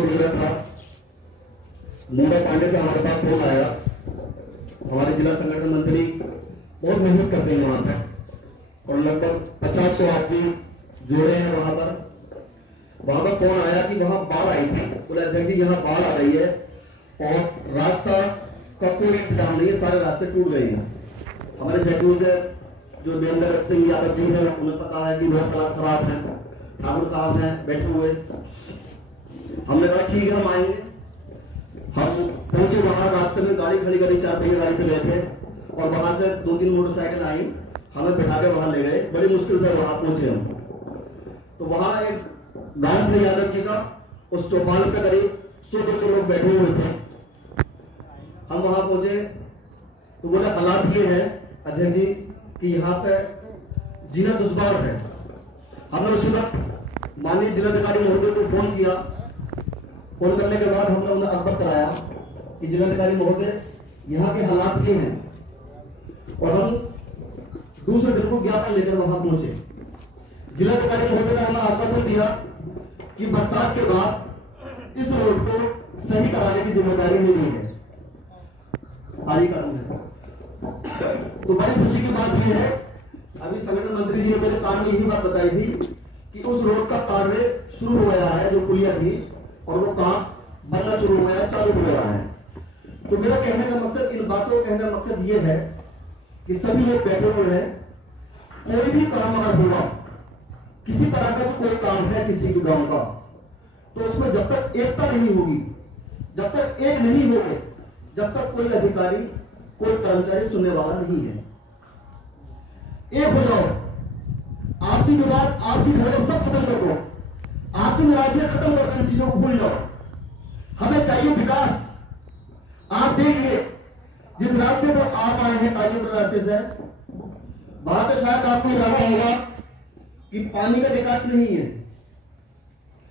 गुजरा था, मुंबई पांडे से हमारे पास फोन आया। हमारे जिला संगठन मंत्री बहुत मेहनत करते हैं वहां पर और लगभग 50 आदमी जोड़े हैं वहां पर फोन आया कि वहां बाढ़ आई थी। बोला अध्यक्ष जी यहाँ बाढ़ आ रही है और रास्ता का कोई इंतजाम नहीं है, सारे रास्ते टूट गए हैं। हमारे जयपुर से जो वीरेंद्र सिंह यादव जी हैं उन्हें पता है कि बहुत हालात खराब है। ठाकुर साहब हैं बैठे हुए। हमने कहा ठीक है हम आएंगे। हम पहुंचे वहां, रास्ते में गाड़ी खड़ी करी, 4 पहिया गाड़ी से बैठे और वहां से 2-3 मोटरसाइकिल आई, हमें बिठा के वहां ले गए। बड़ी मुश्किल से वहां पहुंचे हम। तो वहां एक गांव थे यादव जी का, उस चौपाल पे करीब 100-200 लोग बैठे हुए थे। हम वहां पहुंचे तो बोले हालात ये है अध्यक्ष जी कि यहाँ पे जीना दुश्वार है। हमने उसी वक्त माननीय जिलाधिकारी महोदय को फोन किया। फोन करने के बाद हमने उन्हें अवगत कराया कि जिलाधिकारी महोदय यहाँ के हालात ये हैं और हम दूसरे दिन को ज्ञापन लेकर वहां पहुंचे। जिलाधिकारी महोदय ने हमें आश्वासन दिया कि बरसात के बाद इस रोड को सही कराने की जिम्मेदारी मेरी है। आज ही कदम है। तो बड़ी खुशी की बात यह है, अभी संगठन मंत्री जी ने मेरे कान में यही बात बताई थी कि उस रोड का कार्य शुरू हो गया है, जो पुलिया थी और वो काम बनना शुरू हो गया, चालू हो गया है। तो मेरा कहने का मकसद, इन बातों का कहने का मकसद ये है कि सभी लोग बैठे हुए हैं। कोई भी काम अगर होगा, किसी तरह का कोई काम है किसी के गांव का, तो उसमें जब तक एकता नहीं होगी, जब तक एक नहीं होंगे, जब तक कोई अधिकारी कोई कर्मचारी सुनने वाला नहीं है। एक हो जाओ, आपसी विवाद, आपसी झगड़े सब खत्म कर दो, आपसी नाराजगियां खत्म कर, इन चीजों को भूल जाओ। हमें चाहिए विकास। आप देखिए जिस रास्ते से आप आए हैं, काजीपुर रास्ते से, वहां पे शायद आपको लगा होगा कि पानी का निकास नहीं है,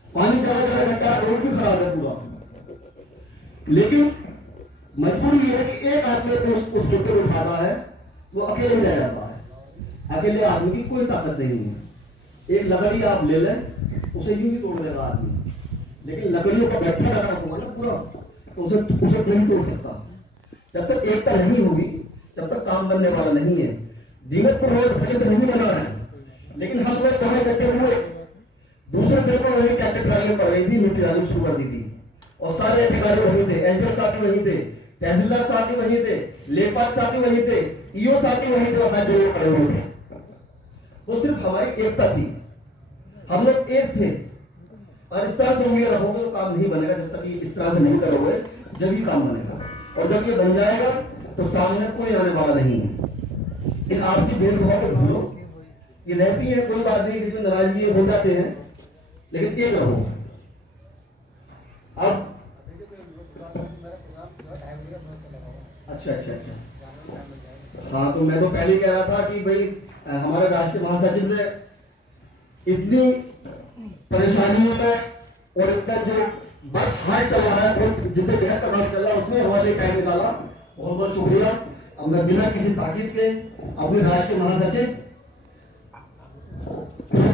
पानी जगह जगह घटा, रोड भी खराब है पूरा। लेकिन मजबूरी ये है कि एक आदमी उस डब्बे को उठाना है, वो अकेले ही रह जाता है। अकेले आदमी की कोई ताकत नहीं है। एक लकड़ी आप ले लें, उसे यूं ही तोड़ देगा आदमी, लेकिन लकड़ियों का गट्ठा लगा होगा ना पूरा, तो उसे नहीं तोड़ सकता। जब तक एकता नहीं होगी, तब तक काम बनने वाला नहीं है। दीगतपुर रोड पहले से नहीं बना है, लेकिन हम लोग कहाँ इकट्ठे हुए, दूसरे दिन को वही कैंटर ट्राली पड़ रही थी, मिट्टी डालनी शुरू कर दी थी और सारे अधिकारी वहीं थे, एसडीएम साहब भी वहीं थे, तहसीलदार साहब भी वहीं थे, लेखपाल साहब भी वहीं थे, ईओ साहब भी वहीं थे और हाथ जोड़े खड़े हुए थे। तो सिर्फ हमारी एकता थी, हम लोग एक थे। और इस तरह से उंगलियां रखोगे तो काम नहीं बनेगा। जब तक ये इस तरह से नहीं करोगे, जब ही काम बनेगा। और जब ये बन जाएगा तो सामने कोई आने वाला नहीं है। इन आपसी भेदभाव को भूलो, ये रहती है, कोई बात नहीं, किसी में नाराजगी हो जाते हैं, लेकिन एक रहो। अब अच्छा, हाँ, तो मैं तो पहले ही कह रहा था कि भाई हमारे राष्ट्रीय महासचिव ने इतनी परेशानियों में और इतना जो वक्त हाई चल रहा है, जितने बेहद तबाह चल रहा है, उसमें हमारे लिए टाइम निकाला। बहुत बहुत शुक्रिया। अब मैं बिना किसी ताकीद के अपने राष्ट्रीय महासचिव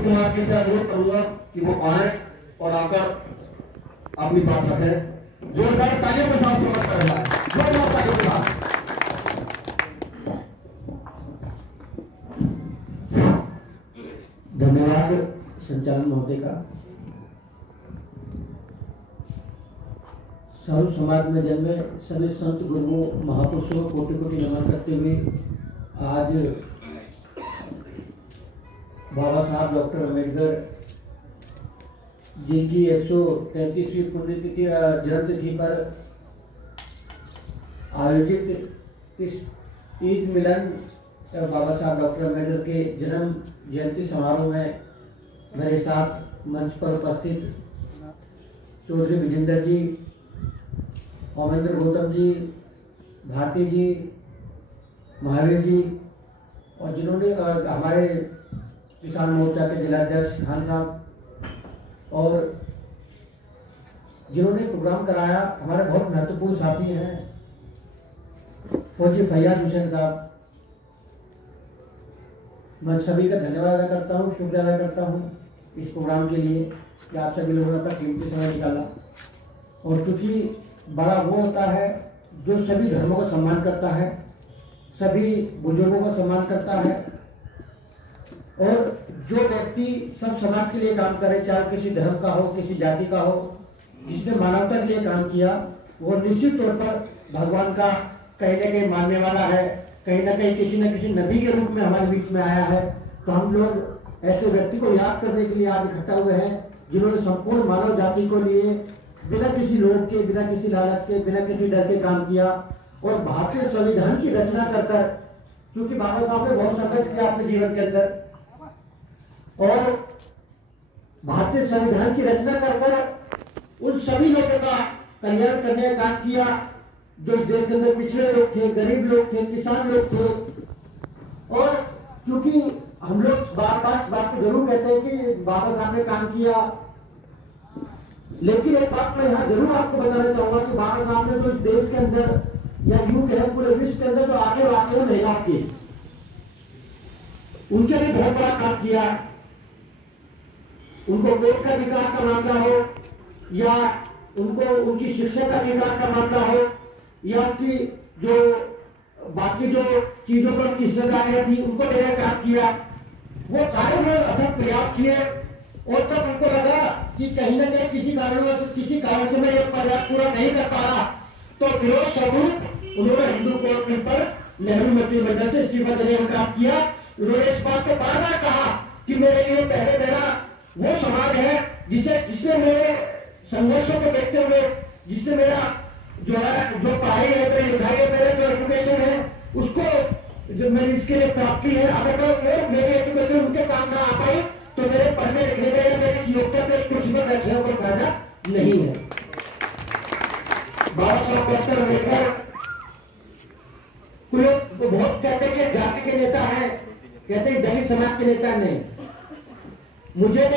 कुमार जी से अनुरोध करूंगा कि वो आए और आकर अपनी बात रखें। जोरदार तालियों के साथ स्वागत कर रहा है, जोरदार तालियों के साथ। धन्यवाद संचालन महोदय का। सर्व समाज में जन्मे सभी संत गुरुओं महापुरुषों को कोटि कोटि नमन करते हुए आज बाबा साहब डॉक्टर अम्बेडकर जिनकी 133वीं पुण्यतिथि जन्मतिथि पर आयोजित इस ईद मिलन बाबा साहब डॉक्टर अम्बेडकर के जन्म जयंती समारोह में मेरे साथ मंच पर उपस्थित चौधरी विजेंद्र जी, ओमेंद्र गौतम जी, भारती जी, महावीर जी और जिन्होंने हमारे किसान मोर्चा के जिलाध्यक्ष खान साहब और जिन्होंने प्रोग्राम कराया, हमारे बहुत महत्वपूर्ण साथी हैं फौजी फैयाज हुसैन साहब। मैं सभी का धन्यवाद अदा करता हूँ, शुक्रिया अदा करता हूँ इस प्रोग्राम के लिए कि आप सभी लोगों ने अपना कीमती समय निकाला। और क्योंकि बड़ा वो होता है जो सभी धर्मों का सम्मान करता है, सभी बुजुर्गों का सम्मान करता है, और जो व्यक्ति सब समाज के लिए काम करे, चाहे किसी धर्म का हो, किसी जाति का हो, जिसने मानवता के लिए काम किया, वो निश्चित तौर पर भगवान का कहीं न कहीं मानने वाला है, कहीं न कहीं किसी न किसी नबी के रूप में हमारे बीच में आया है। तो हम लोग ऐसे व्यक्ति को याद करने के लिए आज इकट्ठा हुए हैं, जिन्होंने संपूर्ण मानव जाति को लिए बिना किसी लोभ के, बिना किसी लालच के, बिना किसी डर के काम किया, और भारतीय संविधान की रचना कर कर, क्योंकि बाबा साहब ने बहुत संघर्ष किया अपने जीवन के अंदर, और भारतीय संविधान की रचना कर कर उन सभी लोगों का कल्याण करने का काम किया जो इस देश के अंदर पिछड़े लोग थे, गरीब लोग थे, किसान लोग थे। और क्योंकि हम लोग बार बार इस बात को जरूर कहते हैं कि बाबा साहब ने काम किया, लेकिन एक बात मैं यहाँ जरूर आपको बताना चाहूंगा कि बाबा साहब ने तो इस देश के अंदर या यूं कहे पूरे विश्व के अंदर जो आगे आते हैं महिला के, उनके लिए बहुत बड़ा काम किया। उनको वोट का अधिकार का मामला हो, या उनको उनकी शिक्षा का अधिकार का मामला हो, या उनकी जो बाकी जो चीजों पर उनकी हिस्सेदारियां थी उनको लेने का काम किया। वो सारे लोग अथक प्रयास किए, और तब उनको लगा कि कहीं ना कहीं किसी कारण से मैं ये प्रयास पूरा नहीं कर पा रहा, तो विरोध स्वरूप उन्होंने हिंदू कोर्ट पर नेहरू मंत्रिमंडल से इस्तीफा देने का काम किया। उन्होंने इस बात को बार बार कहा कि मेरे लिए पहले मेरा वो समाज है जिसने मेरे संघर्षों को देखते हुए, जिसने मेरा जो पढ़ाई है, मेरी लिखाई है, मेरा जो एजुकेशन है, उसको जो मैंने इसके लिए प्राप्त की है, अगर मेरी एजुकेशन उनके काम ना आ पाई तो मेरे पढ़ने लिखने में या मेरी योग्यता पे कुर्सी पर बैठने का फायदा नहीं है। बाबा साहब डॉक्टर अम्बेडकर को लोग बहुत कहते हैं कि जाति के नेता हैं, कहते हैं दलित समाज के नेता नहीं। मुझे नहीं